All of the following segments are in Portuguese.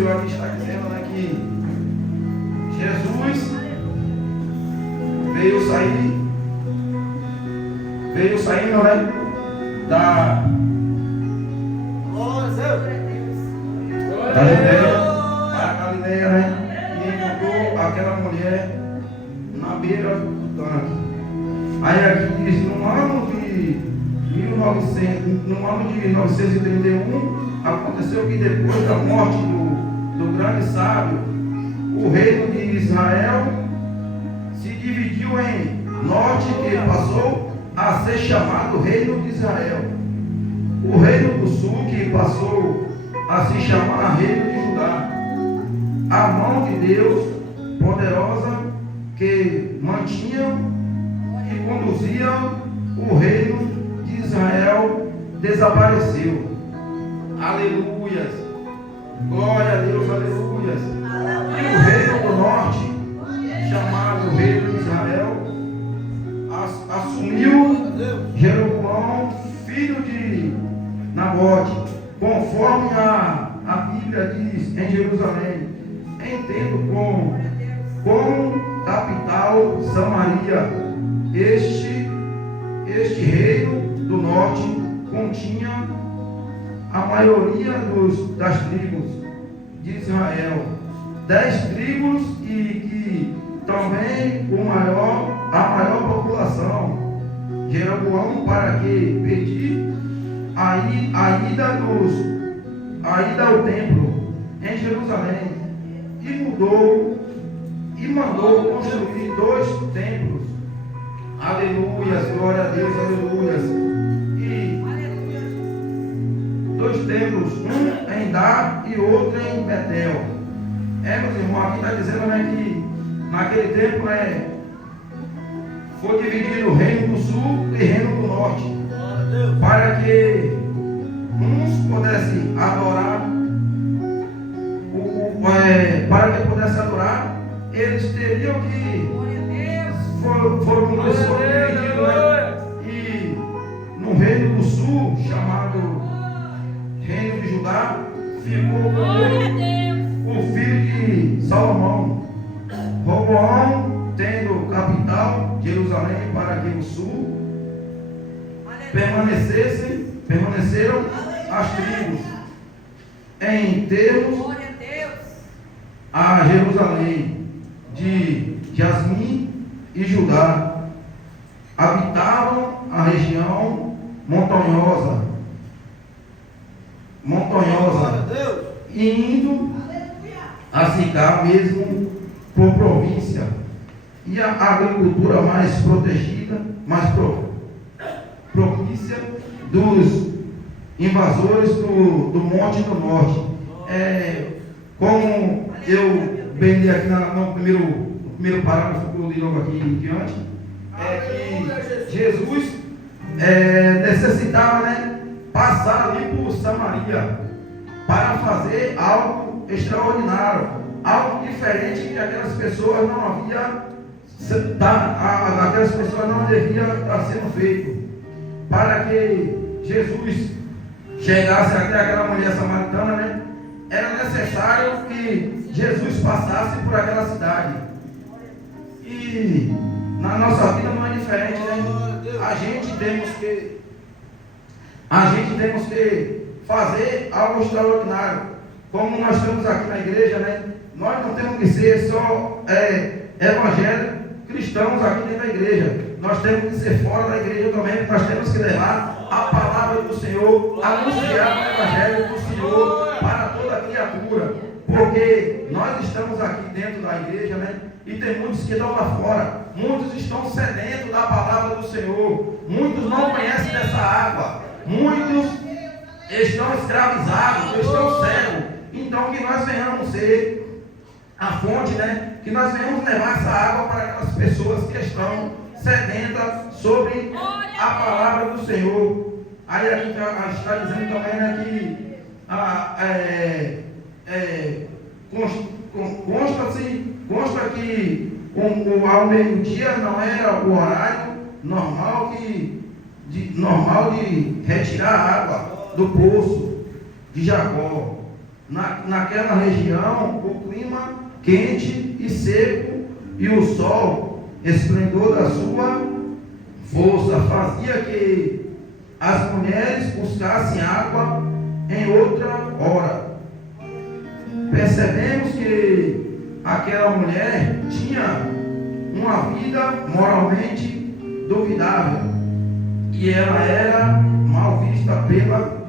Senhor aqui está dizendo, né, que Jesus veio saindo, né, da Judéia para a Galileia, né, e encontrou aquela mulher na beira do tanque. Aí aqui diz, no ano de 931, aconteceu que depois da morte do grande sábio, o reino de Israel se dividiu em norte, que passou a ser chamado Reino de Israel, o reino do sul, que passou a se chamar Reino de Judá. A mão de Deus poderosa que mantinha e conduzia o reino de Israel desapareceu. Aleluias, glória a Deus, aleluias. E o reino do norte, chamado Reino de Israel, assumiu Jeroboão, filho de Nabote, conforme a Bíblia diz em Jerusalém, entendo com capital Samaria. Este reino do norte continha a maioria das tribos de Israel, 10 tribos, e que também a maior população. Jeroboão, para que pedir a ida ao templo em Jerusalém, e mandou construir 2 templos. Aleluias, glória a Deus, aleluias. E 2 templos, um em Dan e outro em Betel. Meus irmãos, aqui está dizendo, né, que naquele tempo, né, foi dividido o reino do sul e reino do norte, para que uns pudessem adorar, para que pudessem adorar, eles teriam que foram pessoas divididas, né? E no reino do sul, chamado Reino de Judá, ficou o filho de Salomão, Roboão, tendo capital Jerusalém, para que o sul permaneceram as tribos em termos a Jerusalém de Jasmim e Judá, habitavam a região montanhosa, e indo a ficar mesmo por província, e a agricultura mais protegida, mais propícia dos invasores do Monte do Norte. Como eu bem li aqui no primeiro parágrafo que eu li logo aqui em diante, que Jesus necessitava, né, passar ali por Samaria para fazer algo extraordinário, algo diferente que aquelas pessoas não haviam, aquelas pessoas não deviam estar sendo feito. Para que Jesus chegasse até aquela mulher samaritana, né, era necessário que Jesus passasse por aquela cidade. E na nossa vida não é diferente, né? A gente temos que fazer algo extraordinário. Como nós estamos aqui na igreja, né? Nós não temos que ser só evangélicos cristãos aqui dentro da igreja. Nós temos que ser fora da igreja também. Nós temos que levar a palavra do Senhor, anunciar o evangelho do Senhor para toda criatura. Porque nós estamos aqui dentro da igreja, né? E tem muitos que estão lá fora. Muitos estão sedentos da palavra do Senhor. Muitos não conhecem dessa água. Muitos estão escravizados, estão cegos. Então que nós venhamos ser a fonte, né? Que nós venhamos levar essa água para aquelas pessoas que estão sedentas sobre a palavra do Senhor. Aí aqui está dizendo também, né, que consta que ao meio-dia não era o horário normal de retirar a água do poço de Jacó. naquela região, o clima quente e seco e o sol, esplendor da sua força, fazia que as mulheres buscassem água em outra hora. Percebemos que aquela mulher tinha uma vida moralmente duvidável e ela era mal vista pela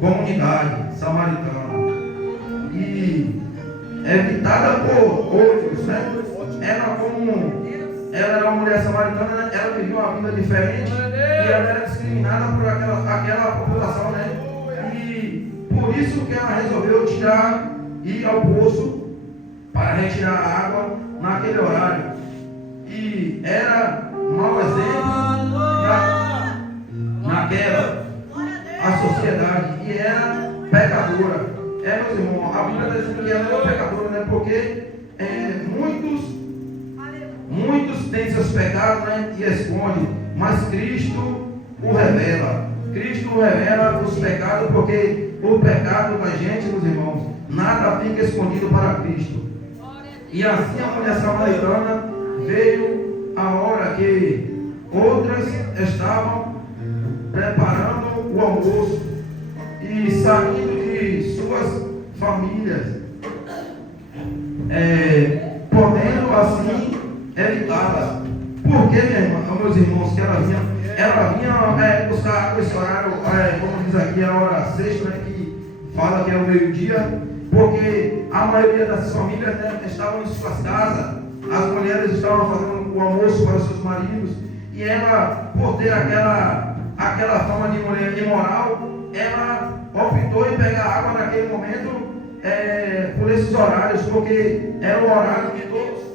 comunidade samaritana e evitada por outros, né? Ela era uma mulher samaritana, né? Ela vivia uma vida diferente e ela era discriminada por aquela população, né? E por isso que ela resolveu ir ao poço para retirar a água naquele horário. E era mau exemplo naquela a sociedade, e era pecadora. Meus irmãos, a Bíblia está dizendo que ela era pecadora, né? Porque muitos têm seus pecados, né? E escondem, mas Cristo o revela. Cristo o revela os pecados, porque o pecado da gente, meus irmãos, nada fica escondido para Cristo. E assim a mulher samaritana veio a hora que outras estavam preparando o almoço e saindo de suas famílias, podendo assim evitá-las. Por que, meus irmãos, que ela vinha buscar água esse horário, como diz aqui, a hora sexta, né, que fala que é o meio-dia, porque a maioria das famílias, né, estavam em suas casas, as mulheres estavam fazendo o almoço para os seus maridos, e ela, por ter aquela fama de mulher imoral, ela optou em pegar água naquele momento, por esses horários, porque era o horário que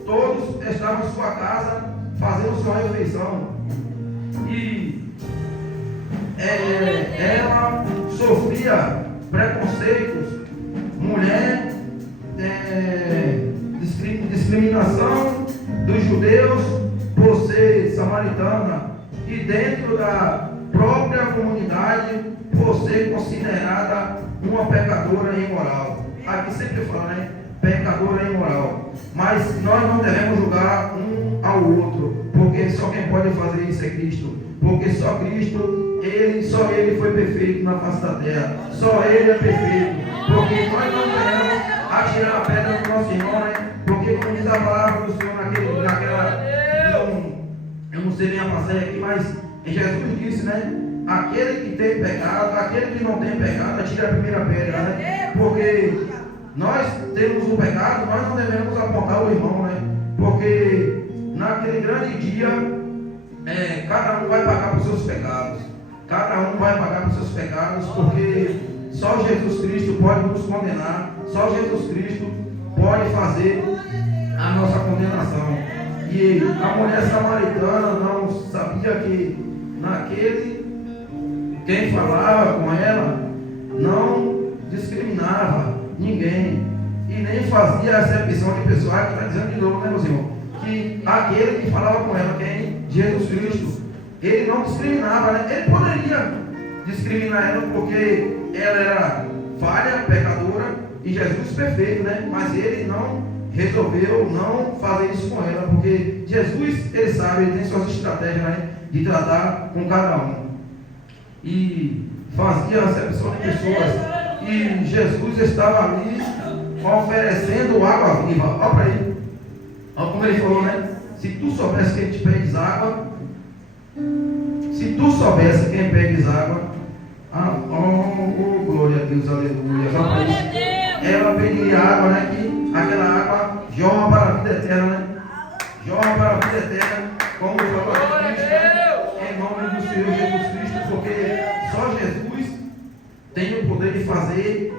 todos estavam em sua casa fazendo sua refeição. E ela sofria preconceitos, mulher, discriminação dos judeus por ser samaritana, e dentro da própria comunidade por ser considerada uma pecadora imoral. Aqui sempre fala, né? Pecadora imoral. Mas nós não devemos julgar um ao outro, porque só quem pode fazer isso é Cristo. Porque só Cristo, só Ele foi perfeito na face da terra. Só Ele é perfeito. Porque nós não devemos atirar a pedra do nosso irmão, né? Porque como diz a palavra do Senhor eu não sei nem a passagem aqui, mas Jesus disse, né? Aquele que tem pecado, aquele que não tem pecado, atira a primeira pedra, né? Porque nós temos um pecado, nós não devemos apontar o irmão, né? Porque naquele grande dia, cada um vai pagar por seus pecados. Cada um vai pagar por seus pecados, porque só Jesus Cristo pode nos condenar, só Jesus Cristo pode fazer a nossa condenação. E a mulher samaritana não sabia que quem falava com ela não discriminava ninguém e nem fazia acepção de pessoas. Que está dizendo de novo, né, meu irmão? Que aquele que falava com ela, quem? Jesus Cristo, ele não discriminava, né? Ele poderia discriminar ela porque ela era falha, pecadora, e Jesus perfeito, né? Mas ele não resolveu não fazer isso com ela, porque Jesus, ele sabe, ele tem suas estratégias, né, de tratar com cada um. E fazia acepção de pessoas. E Jesus estava ali oferecendo água viva. Olha para ele. Olha como ele falou, né? Se tu soubesse quem te pedes água, se tu soubesse quem pedes água, glória a Deus, aleluia. Ela pediria água, né? Que aquela água jorra para a vida eterna, né? Jorra para a vida eterna, como falou aqui Cristo, em nome do Senhor Jesus Cristo, porque só Jesus tem o poder de fazer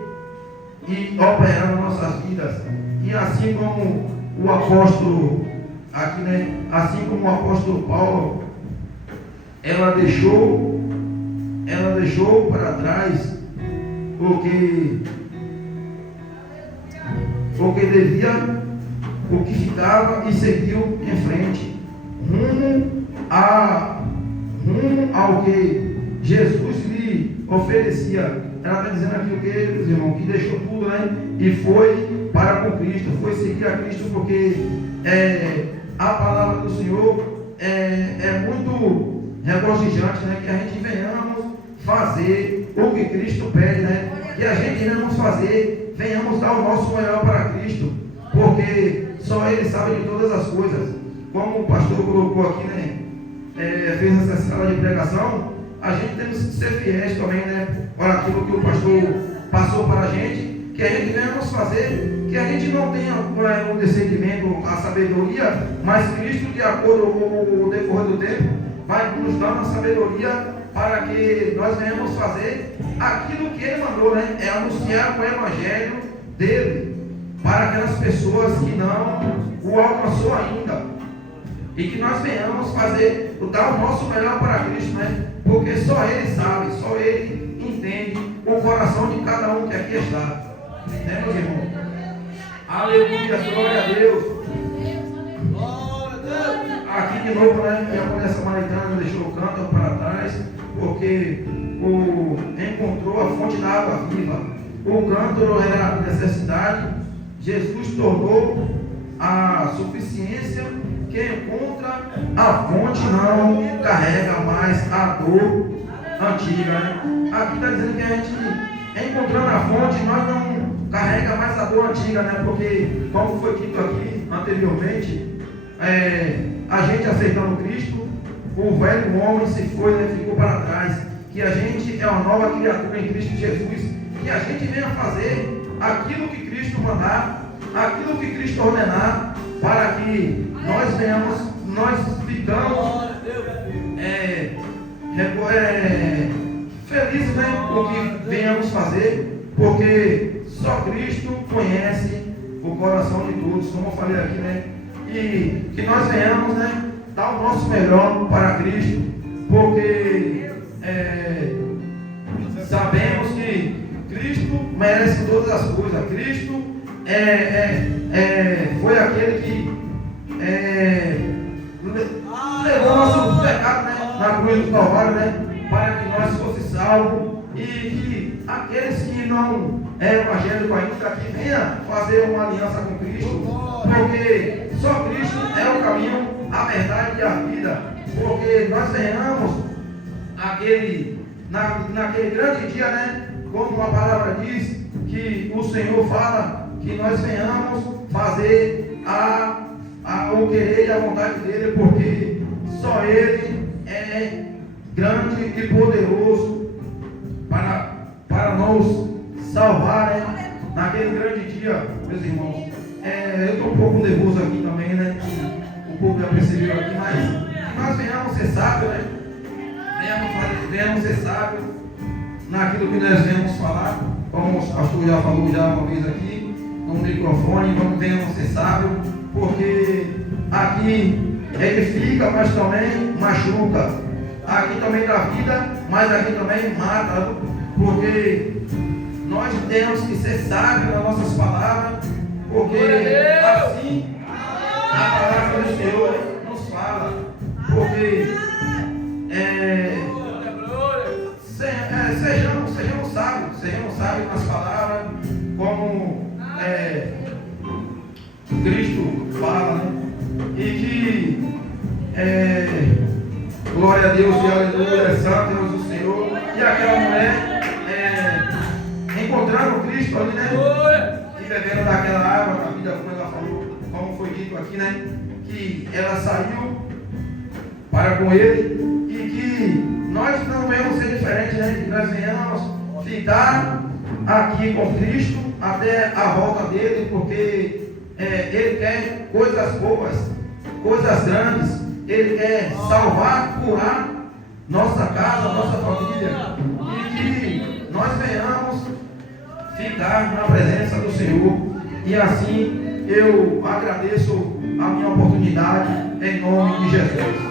e operar nas nossas vidas. E assim como o apóstolo aqui, né? Assim como o apóstolo Paulo, ela deixou para trás o que devia, o que ficava, e seguiu em frente, rumo ao que Jesus lhe oferecia. ela está dizendo aqui o que, meus irmãos? Que deixou tudo, né? E foi para com Cristo, foi seguir a Cristo, porque a palavra do Senhor é muito regozijante, né? Que a gente venhamos fazer o que Cristo pede, né? Que a gente venhamos fazer, venhamos dar o nosso melhor para Cristo, porque só Ele sabe de todas as coisas. Como o pastor colocou aqui, né? Fez essa sala de pregação, a gente temos que ser fiéis também, né? Para aquilo que o pastor passou para a gente, que a gente venhamos fazer, que a gente não tenha o discernimento, a sabedoria, mas Cristo, de acordo com o decorrer do tempo, vai nos dando a sabedoria para que nós venhamos fazer aquilo que Ele mandou, né? É anunciar o Evangelho dele para aquelas pessoas que não o alcançou ainda. E que nós venhamos fazer, dar o nosso melhor para Cristo, né? Porque só Ele sabe, só Ele entende o coração de cada um que aqui está. Né, meus irmãos? Aleluia, glória a Deus. Aqui de novo, né? Minha mulher samaritana deixou o cântaro para trás, porque encontrou a fonte da água viva. O cântaro era a necessidade, Jesus tornou a suficiência. Quem encontra a fonte não carrega mais a dor antiga, né? Aqui está dizendo que a gente, encontrando a fonte, nós não carrega mais a dor antiga, né? Porque, como foi dito aqui anteriormente, a gente aceitando Cristo, o velho homem se foi, né? Ficou para trás. Que a gente é uma nova criatura em Cristo Jesus, que a gente venha fazer aquilo que Cristo mandar, aquilo que Cristo ordenar, para que nós venhamos, nós ficamos felizes, né, com o que venhamos fazer, porque só Cristo conhece o coração de todos, como eu falei aqui, né? E que nós venhamos, né, dar o nosso melhor para Cristo, porque sabemos que Cristo merece todas as coisas. Cristo foi aquele que levou nosso pecado, né, na cruz do Calvário, né, para que nós fosse salvos, e que aqueles que não evangélicos ainda, que venha fazer uma aliança com Cristo, porque só Cristo é o caminho, a verdade e a vida, porque nós venhamos naquele grande dia, né, como a palavra diz, que o Senhor fala que nós venhamos fazer o querer e a vontade dele, porque só Ele é grande e poderoso para nos salvar, né? Naquele grande dia, meus irmãos. Eu estou um pouco nervoso aqui também, né? O povo já percebeu aqui, mas nós venhamos ser sábios, né? Venhamos ser sábios naquilo que nós venhamos falar, como o pastor já falou já uma vez aqui, no microfone, venhamos ser sábios, porque aqui edifica, mas também machuca. Aqui também dá vida, mas aqui também mata, porque nós temos que ser sábios nas nossas palavras, porque assim a palavra do Senhor nos fala, porque sejamos sábios nas palavras, como Cristo fala, né? E que glória a Deus e aleluia, santo é o Senhor. E aquela mulher encontrando Cristo ali, né? E bebendo daquela água da vida, como ela falou, como foi dito aqui, né? Que ela saiu para com ele, e que nós não venhamos ser diferentes, né? Que nós venhamos ficar aqui com Cristo até a volta dele, porque Ele quer coisas boas, coisas grandes. Ele quer salvar, curar nossa casa, nossa família, e que nós venhamos ficar na presença do Senhor. E assim eu agradeço a minha oportunidade em nome de Jesus.